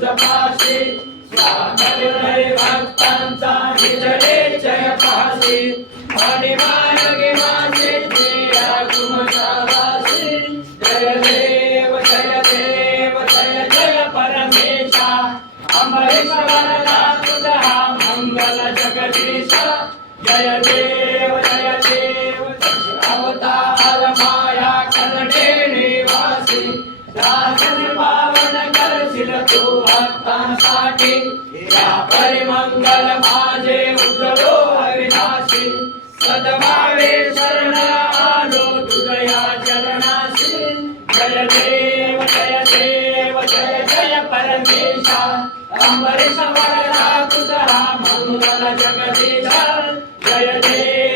तुझ पाशी स्वामी भक्तांचा निजले जय पाशी आणि मार्गे माझे देया तुमच्या वासी जय देव जय देव जय जय परमेशा अमरेश्वरला तुझा मंगल जगदीशा जय देव जय देव अवतार माया करणे निवासी दासन पावन करशील तू भक्तांसाठी या परिमंगल माझे उजळो अविनाशी सद्भावे शरण आलो तुझ्या चरणाशी जय देव जय देव जय जय परमेशा अमरेश वरदा तुझा मंगल जगदीशा जय देव